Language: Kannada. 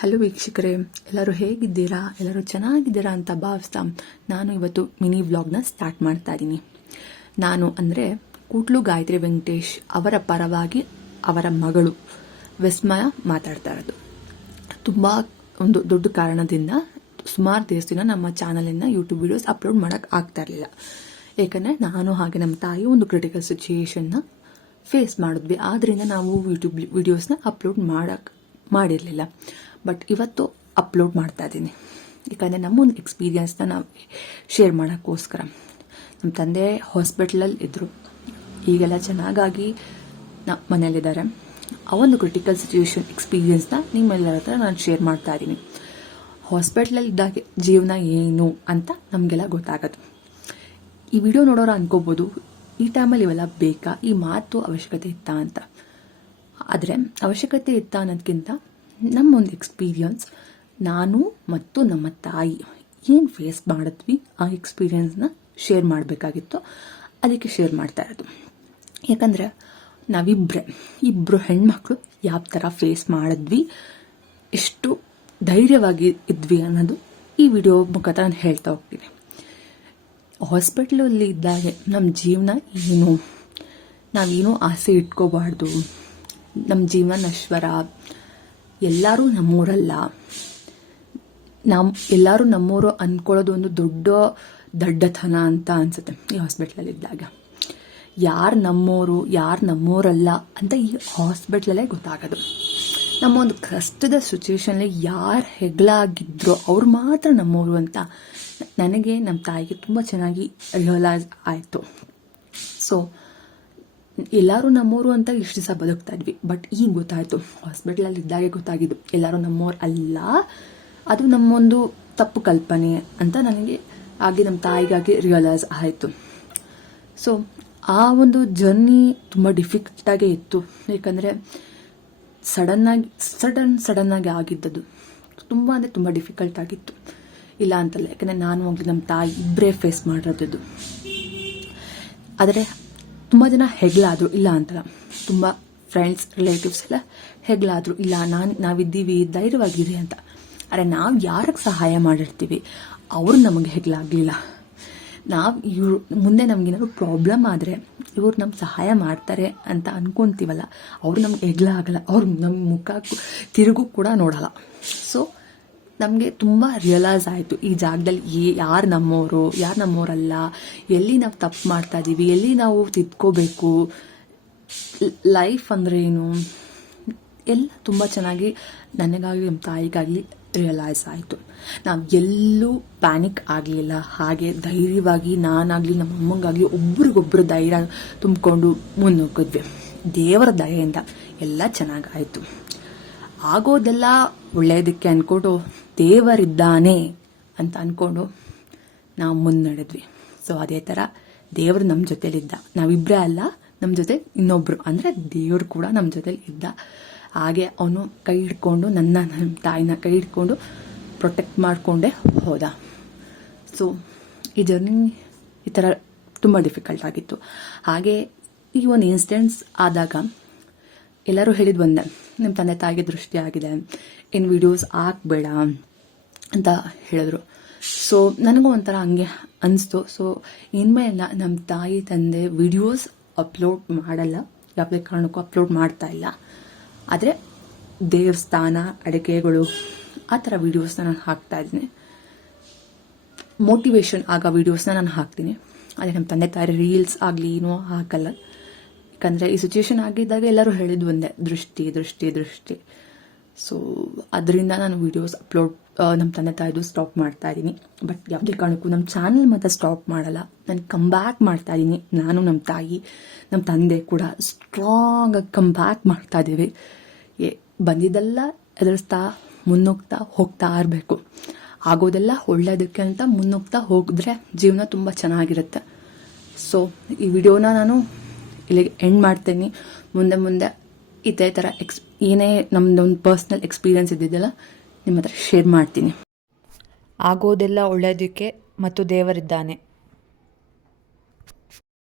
ಹಲೋ ವೀಕ್ಷಕರೇ, ಎಲ್ಲರೂ ಹೇಗಿದ್ದೀರಾ? ಎಲ್ಲರೂ ಚೆನ್ನಾಗಿದ್ದೀರಾ ಅಂತ ಭಾವಿಸ್ತಾ ನಾನು ಇವತ್ತು ಮಿನಿ ವ್ಲಾಗ್ನ ಸ್ಟಾರ್ಟ್ ಮಾಡ್ತಾ ಇದ್ದೀನಿ. ನಾನು ಅಂದರೆ ಕೂಟ್ಲು ಗಾಯತ್ರಿ ವೆಂಕಟೇಶ್ ಅವರ ಪರವಾಗಿ ಅವರ ಮಗಳು ವಿಸ್ಮಯ ಮಾತಾಡ್ತಾ ಇರೋದು. ತುಂಬ ಒಂದು ದೊಡ್ಡ ಕಾರಣದಿಂದ ಸುಮಾರು ದಿವಸದಿಂದ ನಮ್ಮ ಚಾನಲಿಂದ ಯೂಟ್ಯೂಬ್ ವಿಡಿಯೋಸ್ ಅಪ್ಲೋಡ್ ಮಾಡೋಕ್ಕೆ ಆಗ್ತಾ ಇರಲಿಲ್ಲ. ಯಾಕಂದರೆ ನಾನು ಹಾಗೆ ನಮ್ಮ ತಾಯಿ ಒಂದು ಕ್ರಿಟಿಕಲ್ ಸಿಚುಯೇಷನ್ನ ಫೇಸ್ ಮಾಡಿದ್ವಿ. ಆದ್ದರಿಂದ ನಾವು ಯೂಟ್ಯೂಬ್ ವಿಡಿಯೋಸ್ನ ಅಪ್ಲೋಡ್ ಮಾಡಿರಲಿಲ್ಲ. ಬಟ್ ಇವತ್ತು ಅಪ್ಲೋಡ್ ಮಾಡ್ತಾ ಇದ್ದೀನಿ. ಯಾಕಂದರೆ ನಮ್ಮೊಂದು ಎಕ್ಸ್ಪೀರಿಯನ್ಸ್ನ ನಾವು ಶೇರ್ ಮಾಡೋಕ್ಕೋಸ್ಕರ. ನಮ್ಮ ತಂದೆ ಹಾಸ್ಪಿಟ್ಲಲ್ಲಿ ಇದ್ದರು, ಈಗೆಲ್ಲ ಚೆನ್ನಾಗಾಗಿ ಮನೇಲಿದ್ದಾರೆ. ಆ ಒಂದು ಕ್ರಿಟಿಕಲ್ ಸಿಚುವೇಶನ್ ಎಕ್ಸ್ಪೀರಿಯನ್ಸ್ನ ನಿಮ್ಮೆಲ್ಲರ ಹತ್ರ ನಾನು ಶೇರ್ ಮಾಡ್ತಾ ಇದ್ದೀನಿ. ಹಾಸ್ಪಿಟ್ಲಲ್ಲಿ ಇದ್ದಾಗ ಜೀವನ ಏನು ಅಂತ ನಮಗೆಲ್ಲ ಗೊತ್ತಾಗೋದು. ಈ ವಿಡಿಯೋ ನೋಡೋರು ಅನ್ಕೋಬೋದು, ಈ ಟೈಮಲ್ಲಿ ಇವೆಲ್ಲ ಬೇಕಾ, ಈ ಮಾತು ಅವಶ್ಯಕತೆ ಇತ್ತಾ ಅಂತ. ಆದರೆ ಅವಶ್ಯಕತೆ ಇತ್ತಾ ಅನ್ನೋದಕ್ಕಿಂತ ನಮ್ಮೊಂದು ಎಕ್ಸ್ಪೀರಿಯನ್ಸ್, ನಾನು ಮತ್ತು ನಮ್ಮ ತಾಯಿ ಏನು ಫೇಸ್ ಮಾಡಿದ್ವಿ ಆ ಎಕ್ಸ್ಪೀರಿಯನ್ಸ್ನ ಶೇರ್ ಮಾಡಬೇಕಾಗಿತ್ತು. ಅದಕ್ಕೆ ಶೇರ್ ಮಾಡ್ತಾ ಇರೋದು. ಯಾಕಂದರೆ ಇಬ್ಬರು ಹೆಣ್ಮಕ್ಳು ಯಾವ ಥರ ಫೇಸ್ ಮಾಡಿದ್ವಿ, ಎಷ್ಟು ಧೈರ್ಯವಾಗಿ ಇದ್ವಿ ಅನ್ನೋದು ಈ ವಿಡಿಯೋ ಮುಖಾಂತರ ನಾನು ಹೇಳ್ತಾ ಹೋಗ್ತೀನಿ. ಹಾಸ್ಪಿಟ್ಲಲ್ಲಿ ಇದ್ದಾಗೆ ನಮ್ಮ ಜೀವನ ಏನು, ನಾವೇನೂ ಆಸೆ ಇಟ್ಕೋಬಾರ್ದು, ನಮ್ಮ ಜೀವನ ನಶ್ವರ, ಎಲ್ಲರೂ ನಮ್ಮೂರಲ್ಲ, ಎಲ್ಲರೂ ನಮ್ಮೂರು ಅಂದ್ಕೊಳ್ಳೋದು ಒಂದು ದಡ್ಡತನ ಅಂತ ಅನ್ಸುತ್ತೆ. ಈ ಹಾಸ್ಪಿಟ್ಲಲ್ಲಿ ಇದ್ದಾಗ ಯಾರು ನಮ್ಮೋರು ಯಾರು ನಮ್ಮೋರಲ್ಲ ಅಂತ ಈ ಹಾಸ್ಪಿಟ್ಲಲ್ಲೇ ಗೊತ್ತಾಗೋದು. ನಮ್ಮ ಒಂದು ಕಷ್ಟದ ಸಿಚುವೇಶನಲ್ಲಿ ಯಾರು ಹೆಗ್ಲಾಗಿದ್ರೋ ಅವ್ರು ಮಾತ್ರ ನಮ್ಮೋರು ಅಂತ ನನಗೆ ನಮ್ಮ ತಾಯಿಗೆ ತುಂಬ ಚೆನ್ನಾಗಿ ರಿಯಲೈಸ್ ಆಯಿತು. ಸೊ ಎಲ್ಲರೂ ನಮ್ಮೋರು ಅಂತ ಇಷ್ಟು ದಿವಸ ಬದುಕ್ತಾ ಇದ್ವಿ. ಬಟ್ ಈಗ ಗೊತ್ತಾಯಿತು, ಹಾಸ್ಪಿಟ್ಲಲ್ಲಿ ಇದ್ದಾಗೆ ಗೊತ್ತಾಗಿದ್ದು ಎಲ್ಲರೂ ನಮ್ಮೋರು ಅಲ್ಲ, ಅದು ನಮ್ಮೊಂದು ತಪ್ಪು ಕಲ್ಪನೆ ಅಂತ ನನಗೆ ಆಗಿ ನಮ್ಮ ತಾಯಿಗಾಗಿ ರಿಯಲೈಸ್ ಆಯಿತು. ಸೊ ಆ ಒಂದು ಜರ್ನಿ ತುಂಬ ಡಿಫಿಕಲ್ಟಾಗೇ ಇತ್ತು. ಯಾಕಂದರೆ ಸಡನ್ನಾಗಿ ಆಗಿದ್ದದು ತುಂಬ ಅಂದರೆ ತುಂಬ ಡಿಫಿಕಲ್ಟ್ ಆಗಿತ್ತು. ಇಲ್ಲ ಅಂತಲ್ಲ, ಯಾಕಂದರೆ ನಾನು ಹೋಗಿ ನಮ್ಮ ತಾಯಿ ಇಬ್ಬರೇ ಫೇಸ್ ಮಾಡಿರೋದು. ಆದರೆ ತುಂಬ ಜನ ಹೆಗ್ಲಾದರು, ಇಲ್ಲ ಅಂತಲ್ಲ, ತುಂಬ ಫ್ರೆಂಡ್ಸ್ ರಿಲೇಟಿವ್ಸ್ ಎಲ್ಲ ಹೆಗ್ಲಾದರು, ಇಲ್ಲ ನಾವಿದ್ದೀವಿ ಧೈರ್ಯವಾಗಿರಿ ಅಂತ. ಆದರೆ ನಾವು ಯಾರಿಗೆ ಸಹಾಯ ಮಾಡಿರ್ತೀವಿ ಅವರು ನಮಗೆ ಹೆಗ್ಲಾಗಲಿಲ್ಲ. ಇವ್ರು ಮುಂದೆ ನಮಗೇನಾದ್ರು ಪ್ರಾಬ್ಲಮ್ ಆದರೆ ಇವ್ರು ನಮ್ಗೆ ಸಹಾಯ ಮಾಡ್ತಾರೆ ಅಂತ ಅನ್ಕೊತೀವಲ್ಲ, ಅವರು ನಮ್ಗೆ ಹೆಗ್ಲಾಗಲ್ಲ, ಅವ್ರು ನಮ್ಮ ಮುಖ ತಿರುಗು ಕೂಡ ನೋಡಲ್ಲ. ಸೊ ನಮಗೆ ತುಂಬ ರಿಯಲೈಸ್ ಆಯಿತು ಈ ಜಾಗದಲ್ಲಿ ಯಾರು ನಮ್ಮೋರು ಯಾರು ನಮ್ಮೋರಲ್ಲ, ಎಲ್ಲಿ ನಾವು ತಪ್ಪು ಮಾಡ್ತಾ ಇದ್ದೀವಿ, ಎಲ್ಲಿ ನಾವು ತಿದ್ಕೋಬೇಕು, ಲೈಫ್ ಅಂದರೆ ಏನು, ಎಲ್ಲ ತುಂಬ ಚೆನ್ನಾಗಿ ನನಗಾಗಿ ನಮ್ಮ ತಾಯಿಗಾಗಲಿ ರಿಯಲೈಸ್ ಆಯಿತು. ನಾವು ಎಲ್ಲೂ ಪ್ಯಾನಿಕ್ ಆಗಲಿಲ್ಲ. ಹಾಗೆ ಧೈರ್ಯವಾಗಿ ನಾನಾಗಲಿ ನಮ್ಮ ಅಮ್ಮಂಗಾಗಲಿ ಒಬ್ರಿಗೊಬ್ಬರು ಧೈರ್ಯ ತುಂಬಿಕೊಂಡು ಮುನ್ನುಗ್ಗಿದ್ವಿ. ದೇವರ ದಯೆಯಿಂದ ಎಲ್ಲ ಚೆನ್ನಾಗಾಯಿತು. ಆಗೋದೆಲ್ಲ ಒಳ್ಳೆಯದಕ್ಕೆ ಅಂದ್ಕೊಂಡು ದೇವರಿದ್ದಾನೆ ಅಂತ ಅಂದ್ಕೊಂಡು ನಾವು ಮುನ್ನಡೆದ್ವಿ. ಸೊ ಅದೇ ಥರ ದೇವರು ನಮ್ಮ ಜೊತೆಲಿದ್ದ. ನಾವಿಬ್ಬರೇ ಅಲ್ಲ, ನಮ್ಮ ಜೊತೆ ಇನ್ನೊಬ್ಬರು ಅಂದರೆ ದೇವರು ಕೂಡ ನಮ್ಮ ಜೊತೆಲಿ ಇದ್ದ. ಹಾಗೆ ಅವನು ಕೈ ಹಿಡ್ಕೊಂಡು ನಮ್ಮ ತಾಯಿನ ಕೈ ಹಿಡ್ಕೊಂಡು ಪ್ರೊಟೆಕ್ಟ್ ಮಾಡಿಕೊಂಡೇ ಹೋದ. ಸೊ ಈ ಜರ್ನಿ ಈ ಥರ ತುಂಬ ಡಿಫಿಕಲ್ಟ್ ಆಗಿತ್ತು. ಹಾಗೆ ಈ ಒಂದು ಇನ್ಸಿಡೆಂಟ್ಸ್ ಆದಾಗ ಎಲ್ಲರೂ ಹೇಳಿದ್ದು ಒಂದೇ, ನಿಮ್ಮ ತಂದೆ ತಾಯಿಗೆ ದೃಷ್ಟಿ ಆಗಿದೆ, ಇನ್ನು ವಿಡಿಯೋಸ್ ಹಾಕಬೇಡ ಅಂತ ಹೇಳಿದ್ರು. ಸೊ ನನಗೂ ಒಂಥರ ಹಂಗೆ ಅನಿಸ್ತು. ಸೊ ಇನ್ಮೇಲೆ ನಮ್ಮ ತಾಯಿ ತಂದೆ ವಿಡಿಯೋಸ್ ಅಪ್ಲೋಡ್ ಮಾಡಲ್ಲ, ಯಾವುದೇ ಕಾರಣಕ್ಕೂ ಅಪ್ಲೋಡ್ ಮಾಡ್ತಾ ಇಲ್ಲ. ಆದರೆ ದೇವಸ್ಥಾನ, ಅಡಿಕೆಗಳು ಆ ಥರ ವೀಡಿಯೋಸ್ನ ನಾನು ಹಾಕ್ತಾ ಇದ್ದೀನಿ. ಮೋಟಿವೇಶನ್ ಆಗೋ ವೀಡಿಯೋಸ್ನ ನಾನು ಹಾಕ್ತೀನಿ. ಅದೇ ನಮ್ಮ ತಂದೆ ತಾಯಿ ರೀಲ್ಸ್ ಆಗಲಿ ಏನೂ ಹಾಕಲ್ಲ. ಯಾಕಂದರೆ ಈ ಸಿಚುವೇಶನ್ ಆಗಿದ್ದಾಗ ಎಲ್ಲರೂ ಹೇಳಿದ್ದು ಒಂದೇ, ದೃಷ್ಟಿ ದೃಷ್ಟಿ ದೃಷ್ಟಿ. ಸೊ ಅದರಿಂದ ನಾನು ವೀಡಿಯೋಸ್ ಅಪ್ಲೋಡ್ ನಮ್ಮ ತಂದೆ ತಾಯಿದು ಸ್ಟಾಪ್ ಮಾಡ್ತಾ ಇದ್ದೀನಿ. ಬಟ್ ಯಾವುದೇ ಕಾರಣಕ್ಕೂ ನಮ್ಮ ಚಾನಲ್ ಮಾತ್ರ ಸ್ಟಾಪ್ ಮಾಡಲ್ಲ. ನಾನು ಕಮ್ ಬ್ಯಾಕ್ ಮಾಡ್ತಾ ಇದ್ದೀನಿ. ನಾನು ನಮ್ಮ ತಾಯಿ ನಮ್ಮ ತಂದೆ ಕೂಡ ಸ್ಟ್ರಾಂಗಾಗಿ ಕಮ್ ಬ್ಯಾಕ್ ಮಾಡ್ತಾ ಇದ್ದೀವಿ. ಬಂದಿದ್ದೆಲ್ಲ ಎದುರಿಸ್ತಾ ಮುನ್ನುಗ್ತಾ ಹೋಗ್ತಾ ಇರಬೇಕು. ಆಗೋದೆಲ್ಲ ಒಳ್ಳೆಯದಕ್ಕೆ ಅಂತ ಮುನ್ನುಗ್ತಾ ಹೋಗಿದ್ರೆ ಜೀವನ ತುಂಬ ಚೆನ್ನಾಗಿರುತ್ತೆ. ಸೊ ಈ ವಿಡಿಯೋನ ನಾನು ಇಲ್ಲಿಗೆ ಎಂಡ್ ಮಾಡ್ತೀನಿ. ಮುಂದೆ ಇದೇ ಥರ ಏನೇ ನಮ್ಮದೊಂದು ಪರ್ಸ್ನಲ್ ಎಕ್ಸ್ಪೀರಿಯನ್ಸ್ ಇದ್ದಿದ್ದೆಲ್ಲ ನಿಮ್ಮ ಹತ್ರ ಶೇರ್ ಮಾಡ್ತೀನಿ. ಆಗೋದೆಲ್ಲ ಒಳ್ಳೆಯದಕ್ಕೆ ಮತ್ತು ದೇವರಿದ್ದಾನೆ.